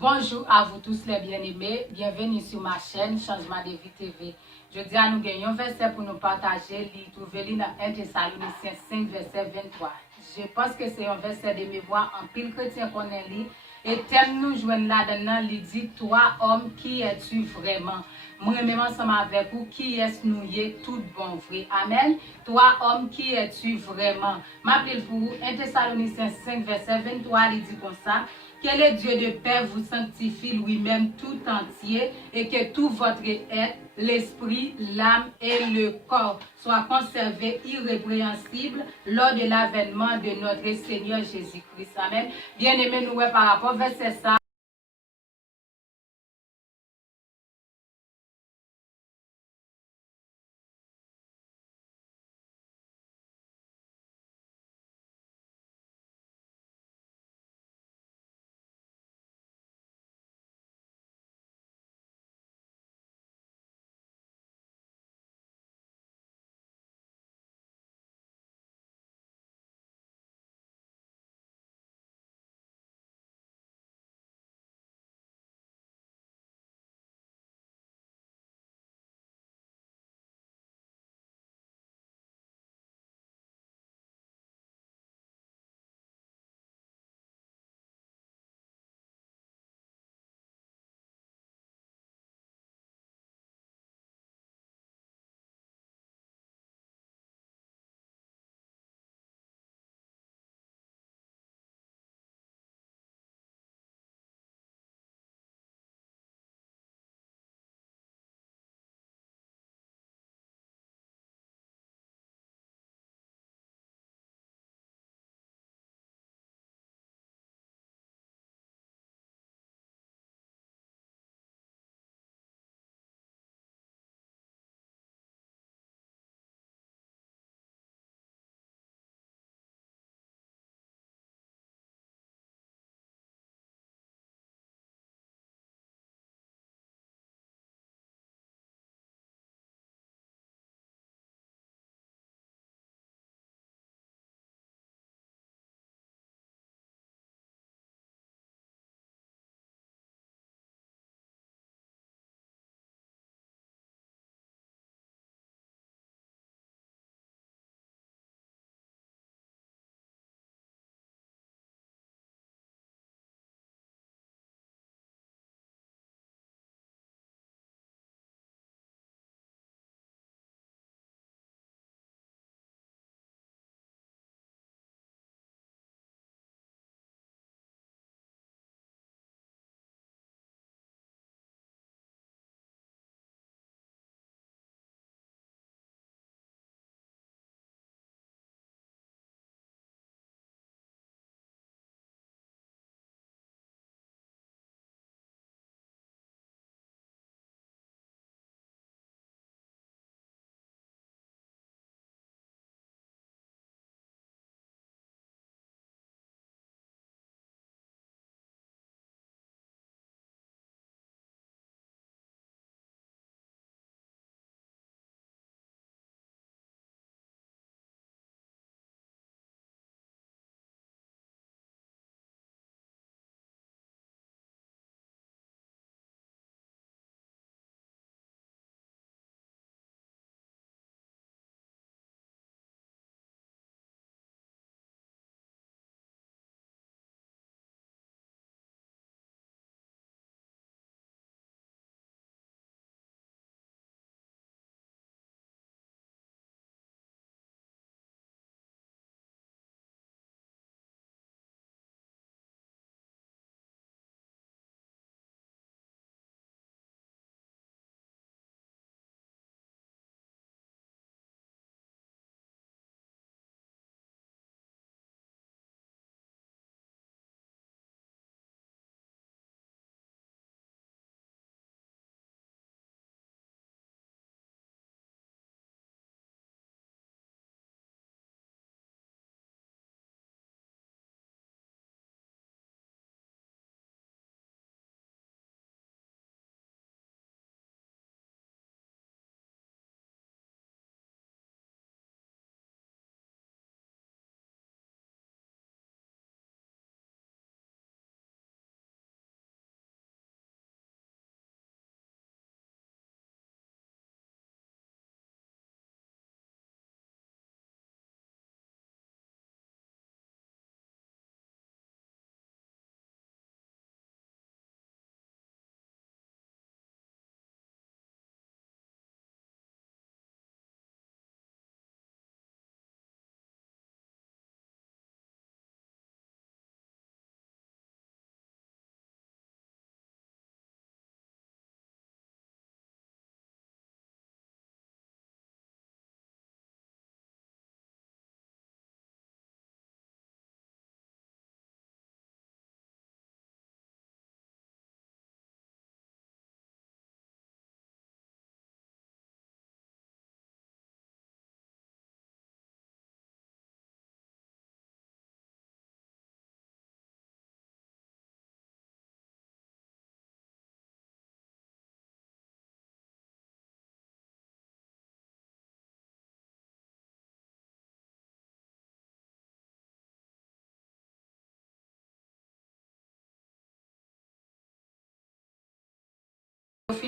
Bonjour à vous tous les bien-aimés, bienvenue sur ma chaîne Changement de vie TV. Je dis à nous gagner un verset pour nous partager, trouver dans 1 Thessaloniciens 5 verset 23. Je pense que c'est un verset de mémoire en pile chrétien qu'on est lu. Et thème nous joignent là-dedans, il dit, toi homme, qui es-tu vraiment? Moi-même ensemble avec vous, qui est-ce nous y est tout bon vrai? Amen. Toi homme, qui es-tu vraiment? M'appelle pour vous, 1 Thessaloniciens 5 verset 23, il dit comme ça. Que le Dieu de paix vous sanctifie lui-même tout entier et que tout votre être, l'esprit, l'âme et le corps soient conservés irrépréhensibles lors de l'avènement de notre Seigneur Jésus-Christ. Amen. Bien-aimés, nous par rapport à verset ça.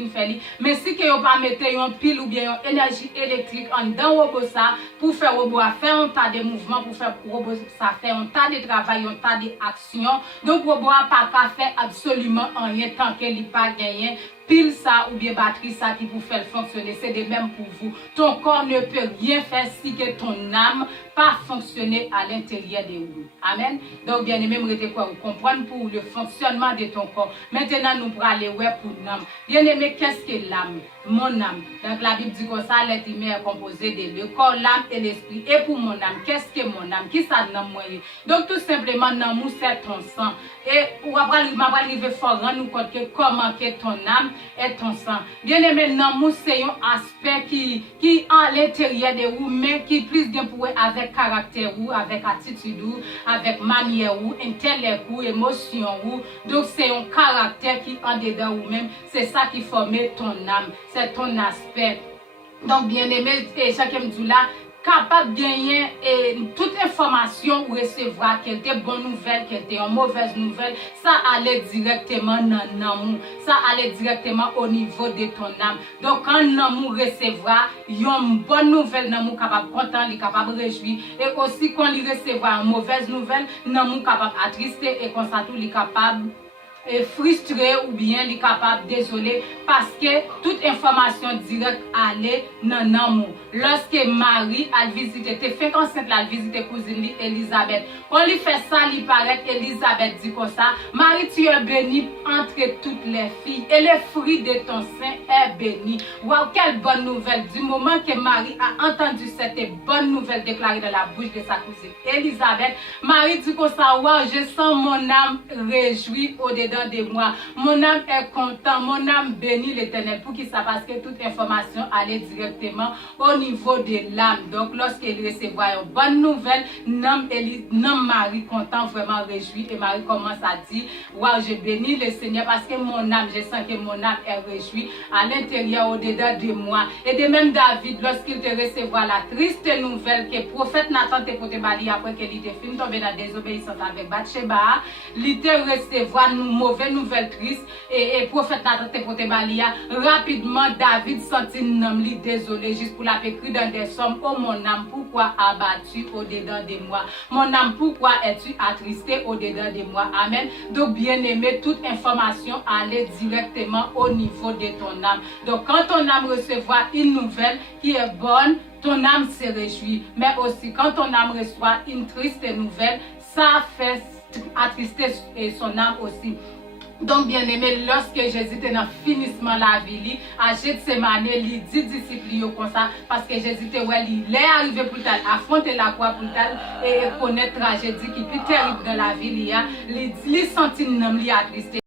fin faire li. Mais si que yo pas mettre une pile ou bien une énergie électrique en dans robot ça pour faire robot faire un tas de mouvements, pour faire robot ça faire un tas de travail, un tas d'actions. Donc robot a pas faire absolument rien tant que li pas gagné pile ça ou bien batterie ça qui pour faire fonctionner. C'est de même pour vous. Ton corps ne peut rien faire si que ton âme pas fonctionner à l'intérieur de vous. Amen. Donc bien aimé, quoi vous comprendre pour le fonctionnement de ton corps. Maintenant nous pour aller ouais pour l'âme. Bien aimé, qu'est-ce que l'âme? Mon âme. Donc la Bible dit comme ça, l'être humain est composé de le corps, l'âme et l'esprit. Et pour mon âme, qu'est-ce que mon âme? Qui ça dans moi? Donc tout simplement l'amour c'est ton sang. Et ou après il m'a arrivé fort rendre nous compte que comment que ton âme est ton sang. Bien aimé, l'amour c'est un aspect qui à l'intérieur de vous mais qui plus bien pour avec caractère ou avec attitude ou avec manière ou intellect ou émotion ou donc c'est un caractère qui en dedans ou même c'est ça qui forme ton âme, c'est ton aspect. Donc bien aimé, chacun me dit là capable de gagner toute information ou recevoir quelle était bonne nouvelle, quelle était une mauvaise nouvelle, ça allait directement dans l'amour, ça allait directement au niveau de ton âme. Donc quand l'amour recevra une bonne nouvelle, l'amour capable content, il capable réjouir et aussi quand il recevra une mauvaise nouvelle, l'amour capable attrister et quand ça tout il capable frustré ou bien li capable désolé parce que toute information directe allait dans l'amour. Lorsque Marie a visité, te fait enceinte la visite cousine Elisabeth. Quand lui fait ça, il paraît Elisabeth dit comme ça, Marie tu es bénie entre toutes les filles et le fruit de ton sein est béni. Wow, quelle bonne nouvelle. Du moment que Marie a entendu cette bonne nouvelle déclarée dans la bouche de sa cousine Elisabeth, Marie dit comme ça, wow, je sens mon âme réjouie au-dedans de moi. Mon âme est content, mon âme bénit l'Éternel. Pour qui ça? Parce que toute information allait directement au niveau de l'âme. Donc, lorsqu'il recevra une bonne nouvelle, l'âme Marie content, vraiment réjoui. Et Marie commence à dire, waouh, je bénis le Seigneur parce que mon âme, je sens que mon âme est réjouie à l'intérieur, au-dedans de moi. Et de même David, lorsqu'il te recevra la triste nouvelle que le prophète Nathan te porté bali après que il te film tombé dans la désobéissance avec Bathsheba, il te recevra une mauvaise nouvelle triste et prophète Nathan te porté balia rapidement David sentit un homme désolé juste pour la écrit dans des sommes, oh mon âme pourquoi abattu au-dedans de moi, mon âme pourquoi es-tu attristé au-dedans de moi. Amen. Donc bien aimé, toute information allait directement au niveau de ton âme. Donc quand ton âme recevra une nouvelle qui est bonne, ton âme se réjouit. Mais aussi quand ton âme reçoit une triste nouvelle, ça fait attrister son âme aussi. Donc, bien aimé, lorsque Jésus était dans le finissement de la vie, à Gethsemane, il dit disciples comme ça, parce que Jésus était il est arrivé pour affronter la croix pour et connaître la tragédie qui est plus terrible dans la vie, il sentit un homme attristé.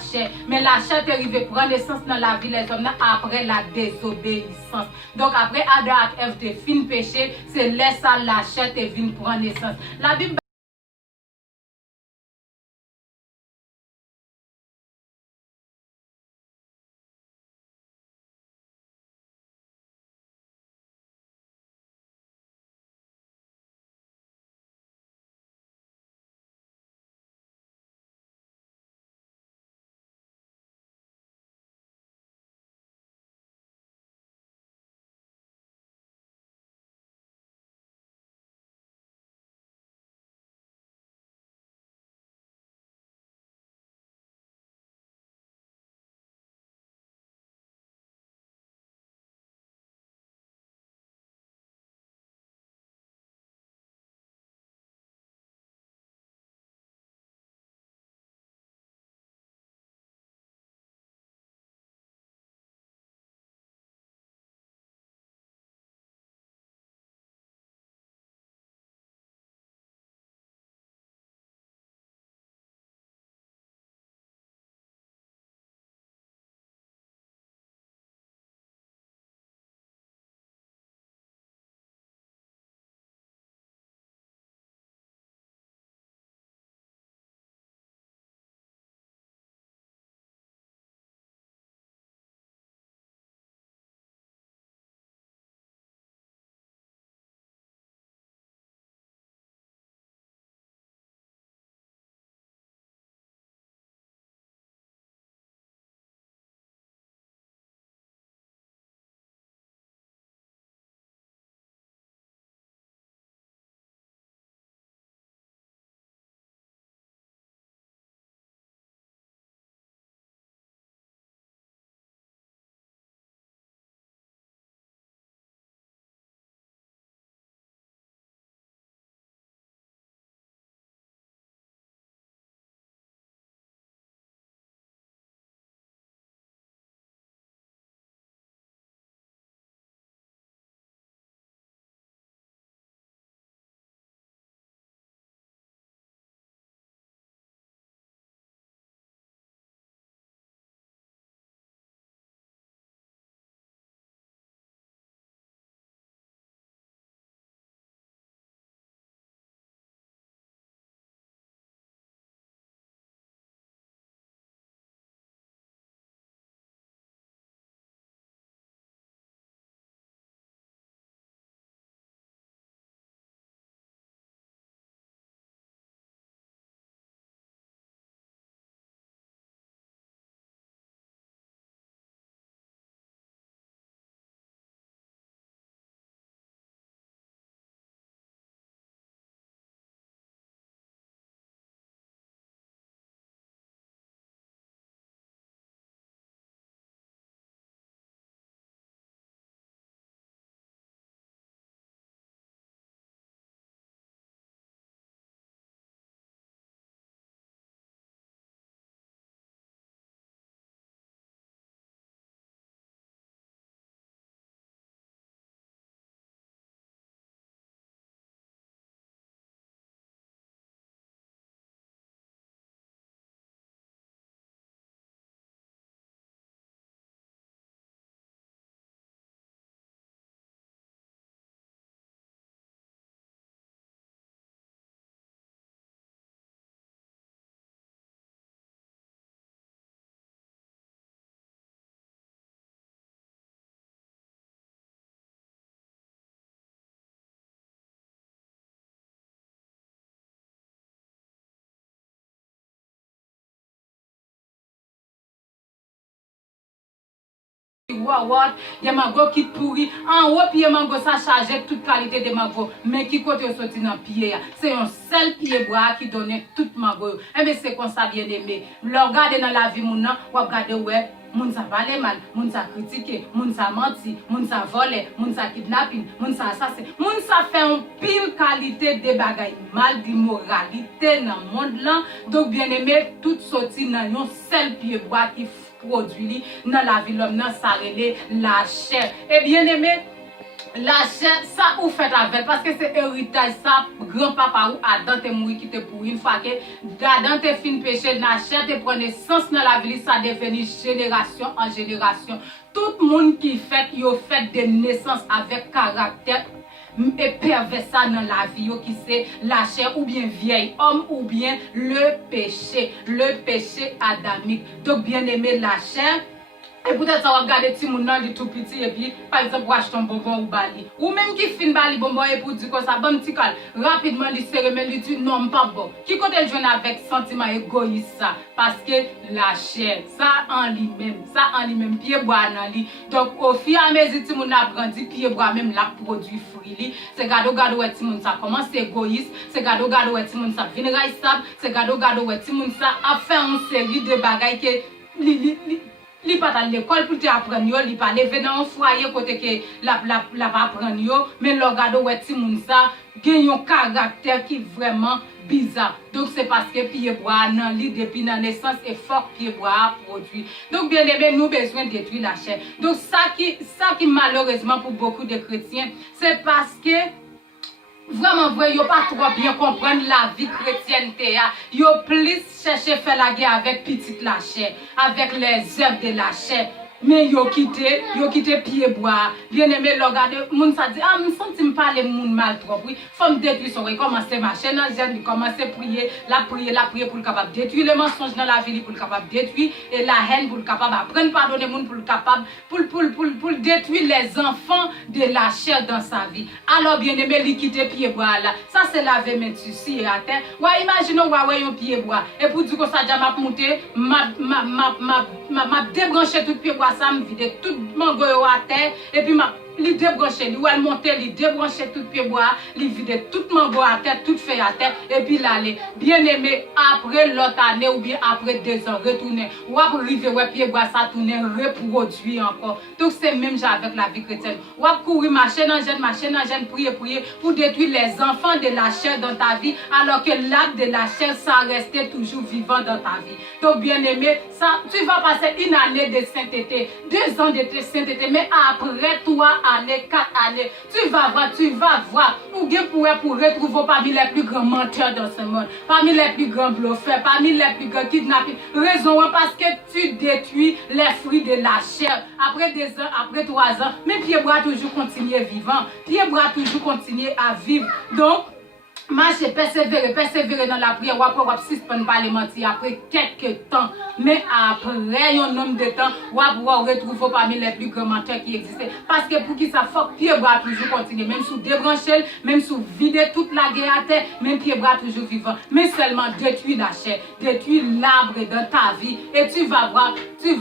chair. Mais la chair est arrivée prendre naissance dans la vie les hommes après la désobéissance. Donc après Adam et Ève te fin péché, c'est là ça la chair te vient prendre naissance. La Bible What, il y a mango qui pourri en haut pied mango ça charge toute qualité de mango mais qui côté sorti dans pied c'est un seul pied bois qui donne toute mango et mais c'est comme ça bien aimé le regarder dans la vie moun nan ou regarder ouais moun sa parler mal moun sa critiquer moun sa menti moun sa voler moun sa kidnapping moun sa assassin moun sa fait un pile qualité de bagaille mal d'immoralité dans monde là donc bien aimé toute sorti dans un seul pied bois qui produit dans la vie l'homme nan ça relé la chair et bien aimé la chair, ça ou fait avec, parce que c'est héritage, ça, grand-papa ou Adam te mouri qui te pour une fois que Adam te fin péché, la chair te prend naissance dans la vie, ça devenu génération en génération. Tout le monde qui fait, il fait des naissances avec caractère et pervers ça dans la vie, qui c'est la chair ou bien vieil homme ou bien le péché adamique. Donc bien aimé la chair. Et peut-être ça va regarder petit moun nan li tout petit et puis par exemple ou acheter un bonbon ou bali ou même qui fin bali bonbon et pour dire comme ça bon petit cal rapidement li serre mais li dit non pas bon qui côté le joindre avec sentiment égoïste ça parce que la chair ça en lui-même pied bois nan li donc au fur et à mesure petit moun a grandi pied bois même la produit fruit li c'est gado ouais petit moun ça commence égoïste c'est gado ouais petit moun ça vulnérable c'est gado ouais petit moun ça a fait une série de bagages que li pas à l'école pour t'apprendre yo li pas lever dans un foyer côté que la pas apprendre yo mais le regarde ouais ti moun ça gen un caractère qui vraiment bizarre donc c'est parce que pied bois nan li depuis nan naissance et fort pied bois produit donc bien aimé nous besoin détruire la chair donc ça qui malheureusement pour beaucoup de chrétiens c'est parce que vraiment vrai yo pas trop bien comprendre la vie chrétienne yo plus chercher faire la guerre avec petite la chair avec les œuvres de la chair mais yo quitté pied bois bien aimé le regarder moun ça dit me senti me parler moun mal trop oui faut me détruire son commencer marcher dans jeune commencer prier la prier pour le capable détruire les mensonges dans la vie pour le capable détruire et la haine pour le capable apprendre pardonner moun pour le capable pour détruire les enfants de la chair dans sa vie alors bien aimé li quitter pied bois là ça c'est laver main dessus à terre ouais imaginons ouais un pied bois et pour dire que ça déjà m'a monter m'a débrancher tout pied bois ça me vide tout mango à terre et puis m'a li débrancher li ou elle monter li débrancher tout pied bois li vide tout mango à terre tout fait à terre et puis l'aller bien aimé après l'autre année ou bien après 2 ans retourner ou après river ouais pied bois ça tourner reproduire encore donc c'est même genre avec la vie chrétienne ou courir marcher dans jeune prier pour détruire les enfants de la chair dans ta vie alors que l'arbre de la chair ça restait toujours vivant dans ta vie donc bien aimé ça tu vas passer une année de sainteté 2 ans de sainteté mais après 3 années 4 années tu vas voir ou bien pour retrouver parmi les plus grands menteurs dans ce monde parmi les plus grands bluffeurs parmi les plus grands kidnappés raison parce que tu détruis les fruits de la chair après 2 ans après 3 ans mais pied bras toujours continuer vivant pied bras toujours continuer à vivre donc marcher, persévérer dans la prière, ou après, suspendre par les mentir après quelques temps. Mais après un nombre de temps, ou après, retrouver parmi les plus grands menteurs qui existent. Parce que pour qui ça faut, pied bras toujours continuer, même sous débrancher, même sous vider toute la guerre à terre, même pied bras toujours vivant. Mais seulement détruire la chair, détruire l'arbre dans ta vie. Et tu vas voir, tu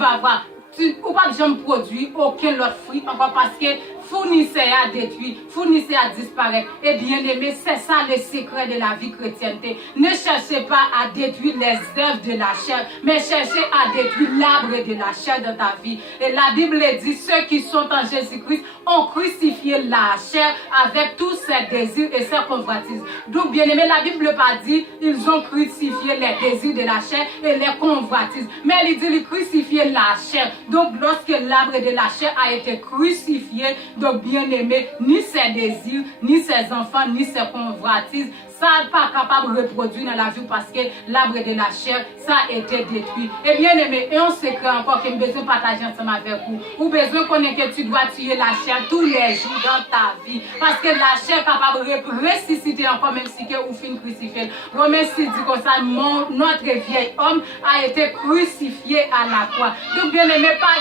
ou pas jamais produire aucun autre fruit encore parce que fournisseur a détruit, fournisseur a disparu. Et bien aimé, c'est ça le secret de la vie chrétienne. Ne cherchez pas à détruire les œuvres de la chair, mais cherchez à détruire l'arbre de la chair dans ta vie. Et la Bible dit, ceux qui sont en Jésus-Christ ont crucifié la chair avec tous ses désirs et ses convoitises. Donc bien aimé, la Bible pas dit, ils ont crucifié les désirs de la chair et les convoitises. Mais il dit, ils crucifié la chair. Donc lorsque l'arbre de la chair a été crucifié, donc bien aimé, ni ses désirs, ni ses enfants, ni ses convoitises, ça n'est pas capable de reproduire dans la vie parce que l'arbre de la chair, ça a été détruit. Et bien aimé, et on secret encore que nous besoin de partager ensemble avec vous. Ou besoin de connaître que tu dois tuer la chair tous les jours dans ta vie. Parce que la chair est capable de ressusciter encore même si vous fin crucifié. Romains 6 dit comme ça, notre vieil homme a été crucifié à la croix. Donc bien aimé, pas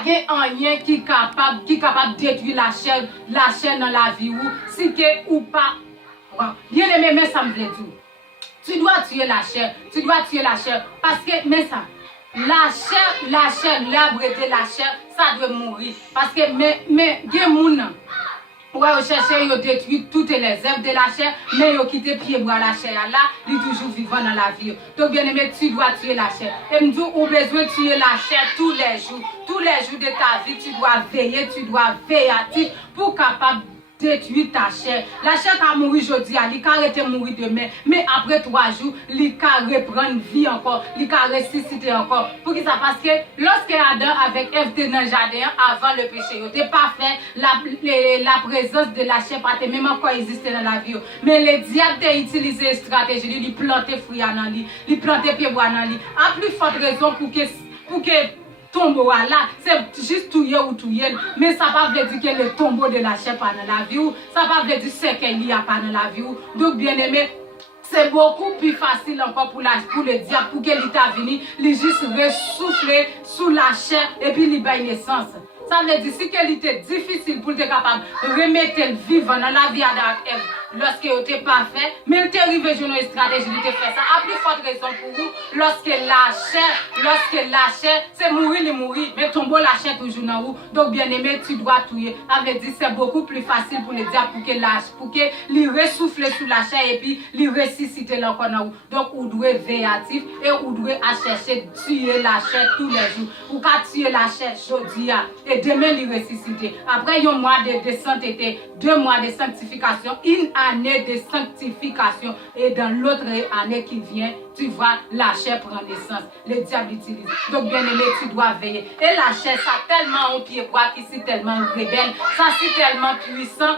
rien qui est capable de détruire la chair dans la vie ou si que ou pas. Bien aimé, mais ça me veut dire. Tu dois tuer la chair parce que mais ça la chair, l'arbre de la chair, ça doit mourir parce que mais gen moun ouais, on cherche à détruire toutes les œuvres de la chair, mais on quitte pied bois la chair là, il est toujours vivant dans la vie. Donc bien aimé, tu dois tuer la chair. Et me dit, on besoin de tuer la chair tous les jours de ta vie, tu dois veiller actif pour capable détruire ta chair. La chair qui a mouru aujourd'hui, elle a arrêté de mourir demain. Mais après 3 jours, elle a reprendre vie encore, elle a ressuscité encore. Pour qui ça? Parce que lorsque Adam avec Ève était dans le jardin avant le péché, il n'était pas fait la présence de la chair, pas même encore existé dans la vie. Mais le diable a utilisé une stratégie, il plantait fruits dans lui, il plantait pieds bois dans lui. À plus forte raison pour que tombeau là, c'est juste touyer ou touyer, mais ça ne veut pas dire que le tombeau de la chair pas dans la vie, ça ne veut pas dire qu'il n'y a pas dans la vie. Donc bien aimé, c'est beaucoup plus facile encore pour le diable, pour qu'il t'a venu, il juste ressouffler sous la chair et puis il baille naissance. Ça veut dire si qu'il était difficile pour être capable de remettre le vivant dans la vie d'Adam et Ève lorsque vous n'êtes pas fait, mais vous êtes arrivé sur une stratégie de faire ça. À plus forte raison pour vous, lorsque la chair, c'est mourir, mais tombeau la chair toujours dans vous. Donc bien aimé, tu dois tuer. Ça veut dire c'est beaucoup plus facile pour le diable pour que lui ressouffle sous la chair et puis lui ressusciter encore dans vous. Donc vous devez veiller actif et vous devez chercher tuer la chair tous les jours. Vous pouvez tuer la chair aujourd'hui et demain lui ressusciter. Après un mois de sainteté, 2 mois de sanctification, une année de sanctification et dans l'autre année qui vient, tu vois, la chair prend naissance. Le diable utilise. Donc, bien aimé, tu dois veiller. Et la chair, ça tellement en pied bois, qui c'est tellement rebelle, ça c'est tellement puissant.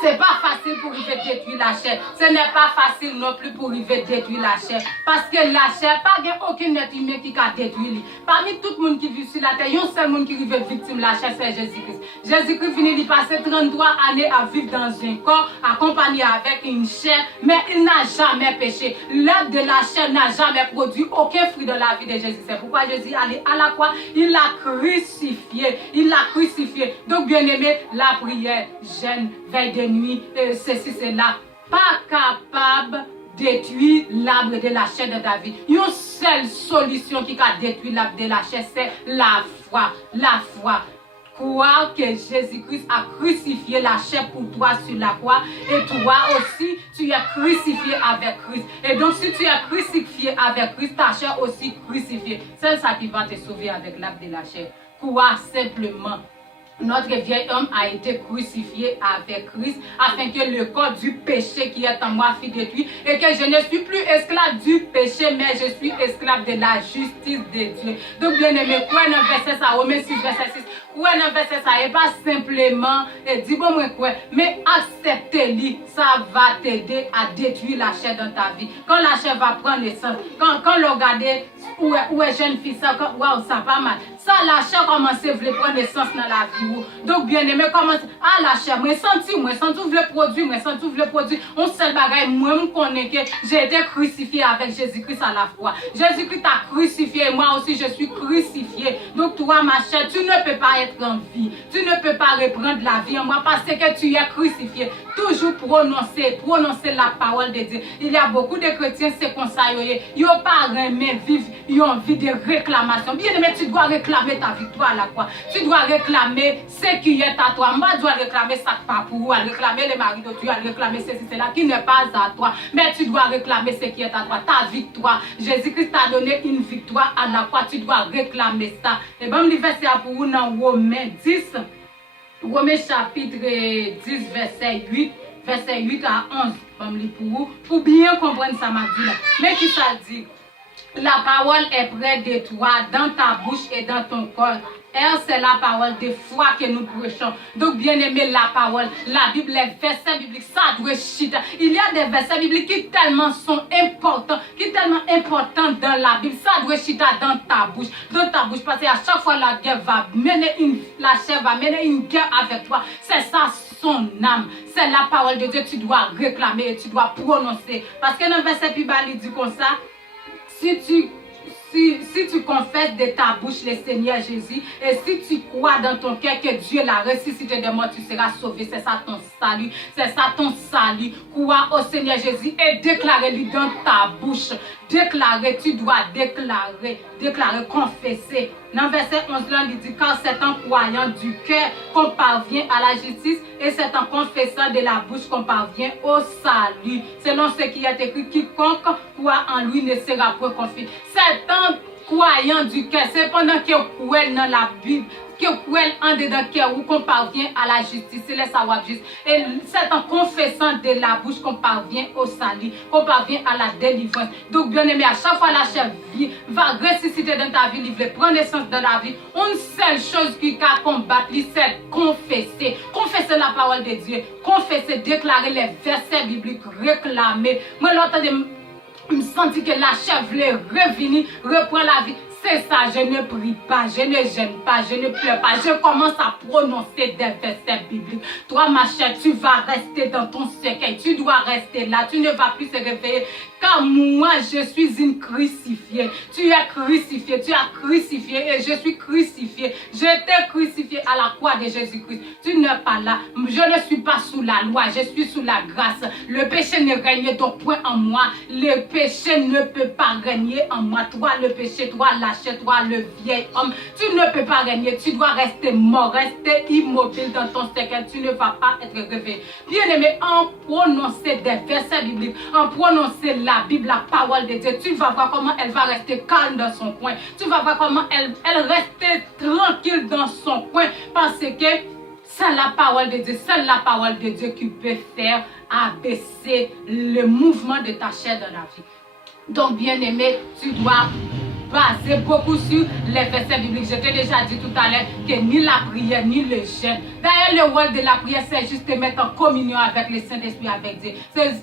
C'est pas facile pour arriver à détruire la chair. Ce n'est pas facile non plus pour arriver à détruire la chair. Parce que la chair, pas aucun être humain qui a détruit. Parmi tout le monde qui vit sur la terre, il y a un seul monde qui arrive victime de la chair, c'est Jésus-Christ. Jésus-Christ vient de passer 33 années à vivre dans un corps, accompagné avec une chair, mais il n'a jamais péché. L'œuvre de la chair n'a jamais produit aucun fruit dans la vie de Jésus. C'est pourquoi Jésus allait à la croix, il l'a crucifié. Il l'a crucifié. Donc, bien aimé, la prière, jeûne, veille de nuit, ceci, cela, pas capable de détruire l'arbre de la chair de ta vie. Une seule solution qui a détruit l'arbre de la chair, c'est la foi. La foi. Croire que Jésus-Christ a crucifié la chair pour toi sur la croix et toi aussi tu es crucifié avec Christ. Et donc si tu es crucifié avec Christ, ta chair aussi crucifiée. C'est ça qui va te sauver avec l'arbre de la chair. Croire simplement. Notre vieil homme a été crucifié avec Christ afin que le corps du péché qui est en moi fût détruit et que je ne suis plus esclave du péché mais je suis esclave de la justice de Dieu. Donc bien aimé, quoi dans verset ça, Romains 6 verset 6, quoi dans verset ça, et pas simplement dis bon moi quoi, mais accepter-le, ça va t'aider à détruire la chair dans ta vie. Quand la chair va prendre naissance, quand le regarder où est jeune fille ça, waouh ça pas mal. Ça la chair commence à vouloir prendre naissance dans la vie. Donc bien aimé commence à la chair, moi senti vouloir produire, on seul bagaille moi me connais que j'ai été crucifié avec Jésus-Christ à la croix. Jésus-Christ t'a crucifié, moi aussi je suis crucifié. Donc toi ma chair, tu ne peux pas être en vie. Tu ne peux pas reprendre la vie en moi parce que tu es crucifié. Toujours prononcer la parole de Dieu. Il y a beaucoup de chrétiens, c'est comme ça, ils n'ont pas aimé vivre, ils ont envie de réclamation. Bien aimé, tu dois réclamer ta victoire à la croix. Tu dois réclamer ce qui est à toi. Moi, je dois réclamer ça pas pour vous, réclamer les maris de Dieu, réclamer ceci, cela qui n'est pas à toi. Mais tu dois réclamer ce qui est à toi, ta victoire. Jésus-Christ t'a donné une victoire à la croix. Tu dois réclamer ça. Et bien, le verset pour vous dans Romains 10. Romains chapitre 10, verset 8 à 11. Pour bien comprendre ça, m'a dit là. Mais qui ça dit? La parole est près de toi, dans ta bouche et dans ton corps. Elle, c'est la parole de foi que nous prêchons. Donc, bien aimé, la parole, la Bible, les versets bibliques, ça doit chiter. Il y a des versets bibliques qui tellement sont importants, dans la Bible. Ça doit chiter dans ta bouche. Parce qu'à chaque fois, la chair va mener une guerre avec toi. C'est ça son âme. C'est la parole de Dieu que tu dois réclamer et tu dois prononcer. Parce que dans le verset plus bas, il dit comme ça, si tu confesses de ta bouche le Seigneur Jésus et si tu crois dans ton cœur que Dieu l'a ressuscité de mort, tu seras sauvé. C'est ça ton salut. C'est ça ton salut. Crois au Seigneur Jésus et déclare-le dans ta bouche. Déclarer, tu dois déclarer, confesser. Dans verset 11, là, il dit car c'est en croyant du cœur qu'on parvient à la justice et c'est en confessant de la bouche qu'on parvient au salut. Selon ce qui est écrit, quiconque croit en lui ne sera point confus. C'est en croyant du cœur, c'est pendant que vous croyez dans la Bible, que cruel en dedans cœur ou qu'on parvient à la justice, c'est le savoir juste. Et c'est en confessant de la bouche qu'on parvient au salut, qu'on parvient à la délivrance. Donc, bien aimé, à chaque fois la chair va ressusciter dans ta vie, il va prendre naissance dans la vie. Une seule chose qui va combattre, c'est confesser. Confesser la parole de Dieu, confesser, déclarer les versets bibliques, réclamer. Moi, l'autre, je me sentis que la chair voulait revenir, reprendre la vie. C'est ça, je ne prie pas, je ne gêne pas, je ne pleure pas. Je commence à prononcer des versets bibliques. Toi, ma chère, tu vas rester dans ton cercueil. Tu dois rester là. Tu ne vas plus se réveiller. Car moi, je suis une crucifiée. Tu es crucifié. Tu as crucifié et je suis crucifié. Je t'ai crucifié à la croix de Jésus-Christ. Tu n'es pas là. Je ne suis pas sous la loi. Je suis sous la grâce. Le péché ne règne donc point en moi. Le péché ne peut pas régner en moi. Toi, le péché, toi, lâche, toi, le vieil homme. Tu ne peux pas régner. Tu dois rester mort, rester immobile dans ton cercueil. Tu ne vas pas être réveillé. Bien aimé, en prononcer des versets bibliques, en prononcer la Bible, la parole de Dieu, tu vas voir comment elle va rester calme dans son coin. Tu vas voir comment elle reste tranquille dans son coin parce que c'est la parole de Dieu, c'est la parole de Dieu qui peut faire abaisser le mouvement de ta chair dans la vie. Donc, bien aimé, tu dois baser beaucoup sur les versets bibliques. Je t'ai déjà dit tout à l'heure que ni la prière, ni le jeûne. D'ailleurs, le rôle de la prière, c'est juste te mettre en communion avec le Saint-Esprit, avec Dieu.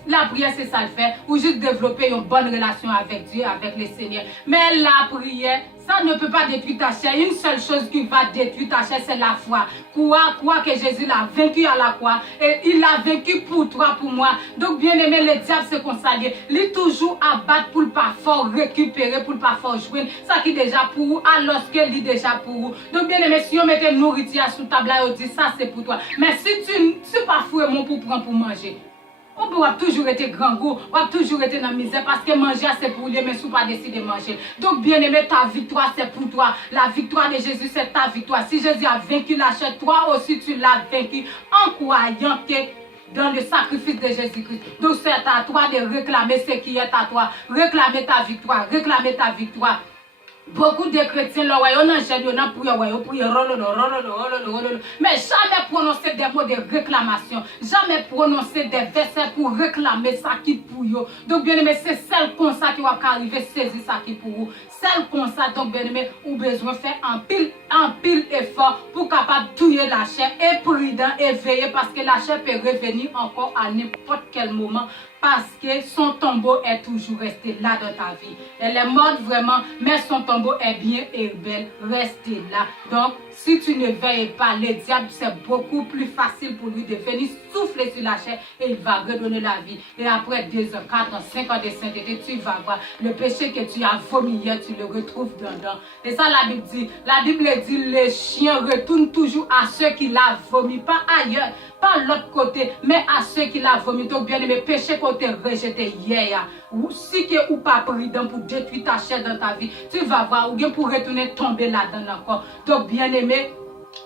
La prière, c'est ça le faire. Ou juste développer une bonne relation avec Dieu, avec le Seigneur. Mais la prière, ça ne peut pas détruire ta chair. Une seule chose qui va détruire ta chair, c'est la foi. Crois que Jésus l'a vaincu à la croix. Et il l'a vaincu pour toi, pour moi. Donc, bien aimé, le diable, c'est qu'on s'allie. Il est toujours à battre pour le pas fort récupérer, pour le pas fort jouer. Ça qui est déjà pour vous, alors qu'il est déjà pour vous. Donc, bien aimé, si on mettait nourriture sous table, on dit ça, c'est pour toi. Mais si tu ne pas foué mon pour prendre pour manger. On peut toujours être grand goût, on peut toujours être dans la misère parce que manger c'est pour lui, mais si pas décider de manger. Donc bien aimé, ta victoire c'est pour toi. La victoire de Jésus c'est ta victoire. Si Jésus a vaincu la chair, toi aussi tu l'as vaincu en croyant que dans le sacrifice de Jésus-Christ. Donc c'est à toi de réclamer ce qui est à toi. Réclamer ta victoire, réclamer ta victoire. Beaucoup de chrétiens, là, on a prié, mais jamais prononcer des mots de réclamation, jamais prononcer des versets pour réclamer ça qui pour vous. Donc, bien aimé, c'est celle comme ça qui va arriver, saisir ça qui pour vous. Celle comme ça, donc, bien aimé, ou besoin de faire un pile effort pour capable tuer la chair, et prudent et veiller parce que la chair peut revenir encore à n'importe quel moment. Parce que son tombeau est toujours resté là dans ta vie. Elle est morte vraiment, mais son tombeau est bien et belle, restée là. Donc, si tu ne veilles pas, le diable, c'est beaucoup plus facile pour lui de venir souffler sur la chair et il va redonner la vie. Et après 2 ans, 4 ans, 5 ans de sainteté, tu vas voir le péché que tu as vomi hier, tu le retrouves dedans. Et ça, la Bible dit. La Bible dit, le chien retourne toujours à ceux qui l'ont vomi, pas ailleurs. Pas l'autre côté, mais à ceux qui l'ont vomi. Donc, bien aimé, péché qu'on t'a rejeté hier, ou si tu n'es pas prudent pour détruire ta chair dans ta vie, tu vas voir, ou bien pour retourner tomber là-dedans encore. Donc, bien aimé,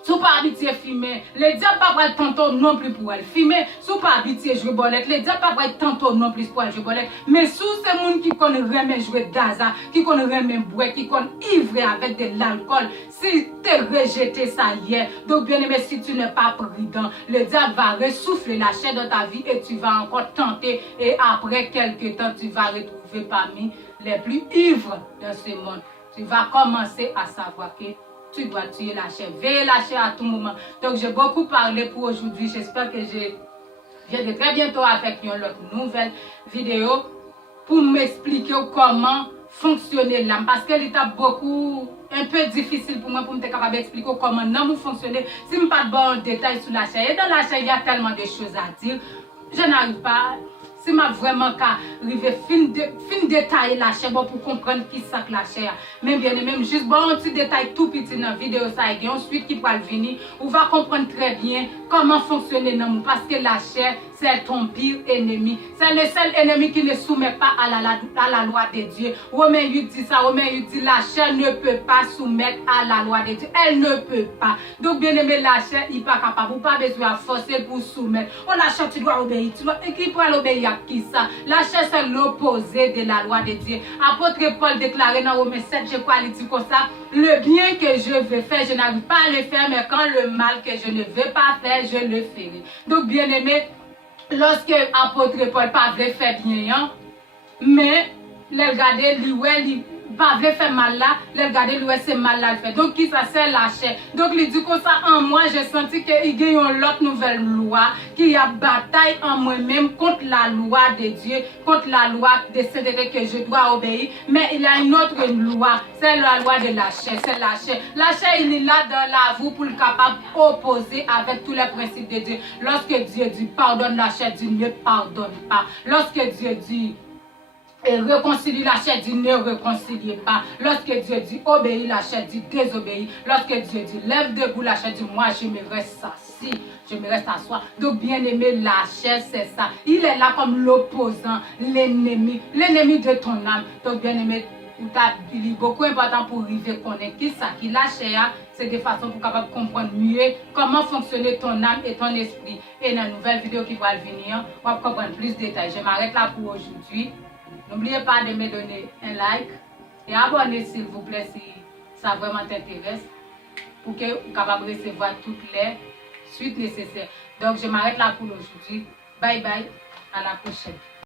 si vous pas habitué à fumer, le diable pas être tantôt non plus pour elle fumer. Si vous pas habitué à jouer bolette, le diable pas être tantôt non plus pour elle jouer bolette. Mais sous ces gens qui connaissent jouer gaza, qui connaissent boire, qui connaissent ivrer avec de l'alcool, si tu es rejeté ça hier, donc bien aimé, si tu n'es pas prudent, le diable va ressouffler la chair dans ta vie et tu vas encore tenter. Et après quelques temps, tu vas retrouver parmi les plus ivres dans ce monde. Tu vas commencer à savoir que tu dois tuer la chair. Veille la chair à tout moment. Donc, j'ai beaucoup parlé pour aujourd'hui. J'espère que je viendrai très bientôt avec une autre nouvelle vidéo pour m'expliquer comment fonctionner l'âme. Parce qu'elle est un peu difficile pour moi pour me capable d'expliquer comment l'âme fonctionne. Si je ne pas de bon détail sur la chair. Et dans la chair, il y a tellement de choses à dire. Je n'arrive pas. Si je vraiment arriver fin détailler la chair pour comprendre qui ça que la chair. Même bien même juste bon un petit détail tout petit dans la vidéo ça et ensuite qui va venir, on va comprendre très bien comment fonctionner dans nous parce que la chair c'est ton pire ennemi. C'est le seul ennemi qui ne soumet pas à la loi de Dieu. Romains 8 dit ça, Romains 8 dit la chair ne peut pas soumettre à la loi de Dieu. Elle ne peut pas. Donc bien aimé la chair, il n'est pas capable. Vous pas besoin de forcer pour soumettre. Oh la chair tu dois obéir. Tu dois qui pour l'obéir. qui ça? La chair c'est l'opposé de la loi de Dieu. Apôtre Paul déclarait dans Romains 7, je crois, il dit comme ça, le bien que je veux faire, je n'arrive pas à le faire, mais quand le mal que je ne veux pas faire, je le ferai. Donc, bien aimé, lorsque apôtre Paul pas voulu faire bien, hein, mais les regarder, lui, pas voulu faire mal là, les regarder, lui, c'est mal là le fait. Donc, qui ça, c'est la chair. Donc, il dit comme ça, en moi, j'ai senti qu'il y a une autre nouvelle loi, qu'il y a bataille en moi-même contre la loi de Dieu, contre la loi de sainteté que je dois obéir. Mais il y a une autre loi, c'est la loi de la chair, c'est la chair. La chair, il est là dans la vie pour le capable opposer avec tous les principes de Dieu. Lorsque Dieu dit pardonne, la chair dit ne pardonne pas. Lorsque Dieu dit et réconcilie, la chair dit ne réconciliez pas. Lorsque Dieu dit obéis, la chair dit désobéis. Lorsque Dieu dit lève debout, la chair dit moi je me reste assis, je me reste asseoir. Donc bien aimé, la chair c'est ça. Il est là comme l'opposant, l'ennemi de ton âme. Donc bien aimé, il est beaucoup important pour arriver à connaître qui ça, qui la chair, c'est de façon pour capable comprendre mieux comment fonctionner ton âme et ton esprit. Et dans la nouvelle vidéo qui va venir, on va comprendre plus de détails. Je m'arrête là pour aujourd'hui. N'oubliez pas de me donner un like et abonnez s'il vous plaît si ça vraiment t'intéresse pour que vous puissiez recevoir toutes les suites nécessaires. Donc je m'arrête là pour aujourd'hui. Bye bye, à la prochaine.